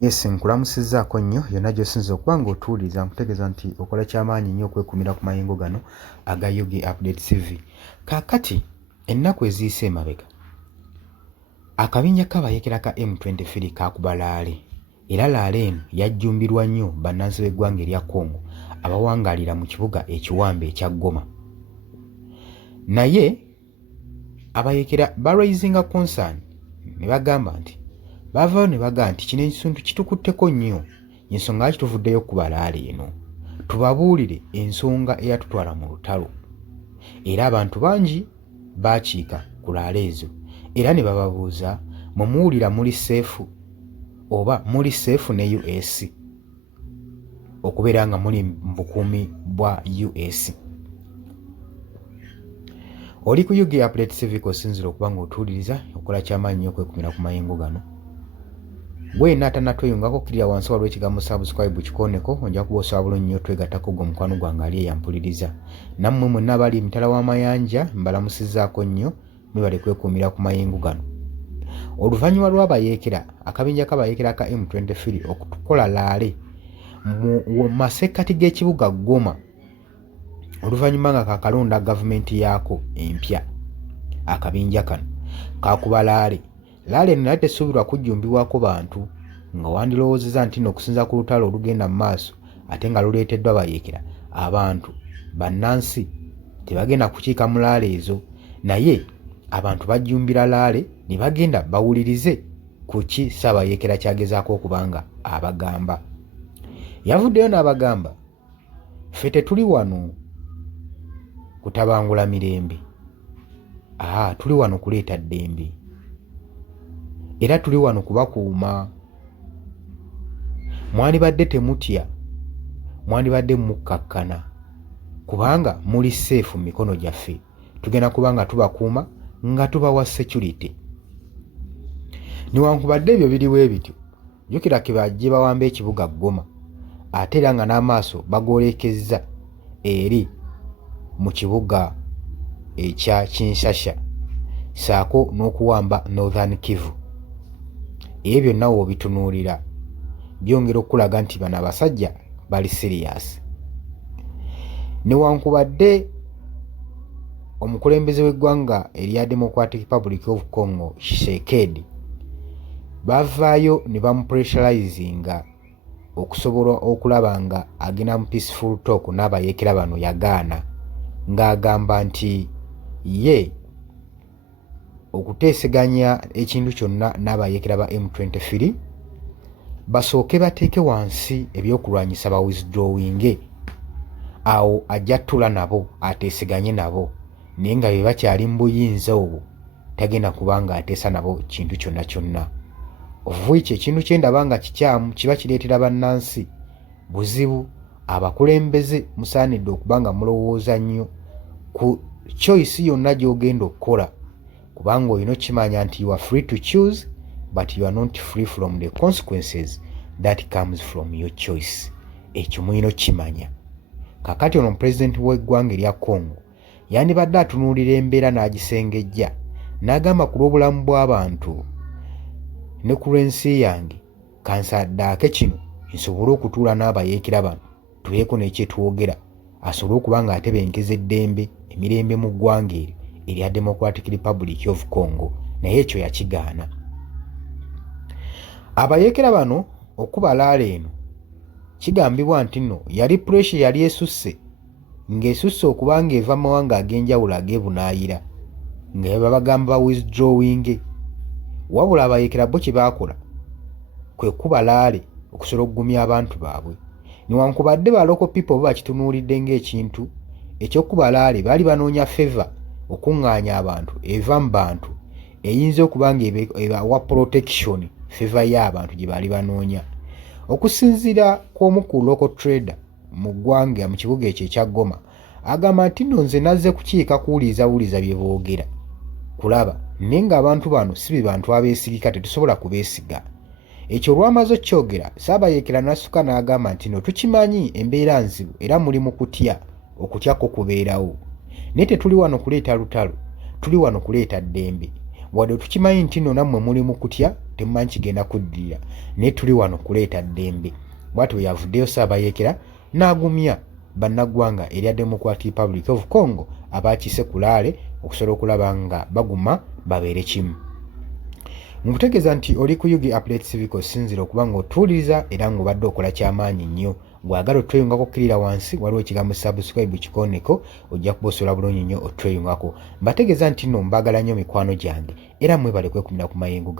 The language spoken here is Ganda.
Yes, nkulamusizzaako nnyo yonna gy'osinza okuba ng'otuwuliriza nkutegeeza nti okola ky'amaanyi nnyo okwekumira ku mayengo gano aga UG Update TV. Kaakati ennaku eziyise emabega akabinja k'abayeekera ka M23 kaakuba Laale era Laale eno yajjumbirwa nnyo bannansi b'eggwanga erya Congo abawangaalira mu kibuga ekiwambe ekya Goma. Naye abayeekera baraisinga concern ne bagamba nti baavaayo ne bagamba nti kino ekitundu kitukutteko nnyo ensonga lwaki tuvuddeyo kuba Laale eno tubabuulire ensonga eyatutwala mu lutalo era abantu bangi baakiika ku Laale ezo era ne bababuuza mumuwulira muli seefu oba muli seefu ne US okubeera nga muli mu bukuumi bwa US. Oli ku UG Update TV k'osinzira okuba ng'otuwuliriza okola ky'amaanyi nnyo okwekumira ku mayengo gano. Weena atanatweyungako kirira wansi waliwo ekigambo subscribe kikooneko ojja kuba osobola bulungi nnyo twegattako gwe mukwano gwange ali eyampuliriza. Nammwe mwenna abali emitala w'amayanja mbalamusizzaako nnyo mwebale kwekuumira ku mayengo gano. Oluvannyuma lw'abayeekera akabinja k'abayeekera ka M23 okutukola Laale mu masekkati g'ekibuga Goma oluvannyuma nga kakalonda gavumenti yaako empya akabinja kano kaakuba Laale. Laale eno naye tesuubirwa kujjumbibwako bantu nga wandirowoozeza nti n'okusinza ku lutalo olugenda mu maaso ate nga luleeteddwa bayeekera abantu bannansi tebagenda kukiika mu Laale ezo naye abantu bajjumbira Laale ne bagenda bawulirize ku ki Ssaabayeekera kyagezaako okubanga abagamba. Yavuddeyo n'abagamba ffe tetuli wano kutabangula mirembe, tuli wano kuleeta ddembe era tuli wano kubakuuma. Mwandibadde temutya, mwandibadde mukkakkana kubanga muli seefu mu mikono gyaffe, tugenda kuba nga tubakuuma nga tubawa security. Newankubadde ebyo biriwo ebityo jjukira ke bajje bawamba ekibuga Goma ate era nga n'amaaso bagoolekezza eri mu kibuga ekya Kinshasa saako n'okuwamba Northern Kivu. Ebyo byonna w'obitunuulira byongera okulaga nti bano abasajja bali serious. Newankubadde omukulembeze w'eggwanga erya Democratic Republic of Congo Tshisekedi bavaayo ne bamupressurizinga okusobola okulaba nga agenda mu peaceful talk n'abayeekera bano yagaana ng'agamba nti ye okuteeseganya ekintu kyonna n'abayeekera ba M23 basooke bateeke wansi ebyokulwanyisa ba withdrawing awo ajja ttula nabo ateeseganye nabo naye nga bye bakyali mu buyinza obwo tagenda kuba nga ateesa nabo kintu kyonna kyonna. Of which ekintu kye ndaba nga kikyamu kiba kireetera bannansi buzibu. Abakulembeze musaanidde okuba nga mulowooza nnyo ku choice yonna gy'ogenda okukola kubanga olina okimanya nti you are free to choose but you are not free from the consequences that comes from your choice. Ekyo mulina okimanya. Kakati ono pulezidenti w'eggwanga erya Congo yandibadde atunuulira embeera n'agisengejja n'agamba ku lw'obulamu bw'abantu ne ku lw'ensi yange kansaddaake kino nsobole okutuula n'abayeekera bano tuleeko n'ekyetwogera asobole okuba nga atebenkeza eddembe emirembe mu ggwanga eryo erya Democratic Republic of Congo naye ekyo yakigaana. Abayeekera bano okuba Laale eno kigambibwa nti nno yali pressure yali esusse ng'esusse okuba nga eva mawanga ag'enjawulo ag'ebunaayira nga babagamba withdrawing. Wabula abayeekera bo kye baakola kwe kuba Laale okusobola okugumya abantu baabwe. Newankubadde ba local people bo bakitunuulidde ng'ekintu eky'okuba Laale baali banoonya favor okuŋŋaanya abantu eva mu bantu eyinza okuba nga ebawa protection favor y'abantu gye baali banoonya. Okusinziira kw'omu ku local trader mu ggwanga mu kibuga ekyo ekya Goma agamba nti nno nze nazze kukiika kuwuliriza bye boogera kulaba naye ng'abantu bano si be bantu abeesigika tetusobola kubeesiga. Ekyo olwamaze okyogera Ssaabayeekera n'assuka n'agamba nti no tukimanyi embeera nzibu era muli mu kutya okutyako kubeerawo naye tetuli wano kuleeta lutalo, tuli wano kuleeta ddembe. wadde tukimanyi nti nno nammwe muli mu kutya temumanyi kigenda kuddirira naye tuli wano kuleeta ddembe. Bw'atyo yavuddeyo Ssaabayeekera n'agumya bannaggwanga erya Democratic Republic of Congo abaakiise ku Laale okusobola okulaba nga baguma babeere kimu. Mu kutegeeza nti oli ku Yugi Updates TV osinzira okuba ng'otuwuliriza era ng'obadde okola kyamaanyi nnyo. Bw'agala otweyungako okkirira wansi waliwo ekigambo subscribe kikooneko ojja kuba osobola bulungi nnyo otweyungako. Mbategeeza nti nno mbaagala nnyo mikwano gyange era mwebale kwekumira ku mayengo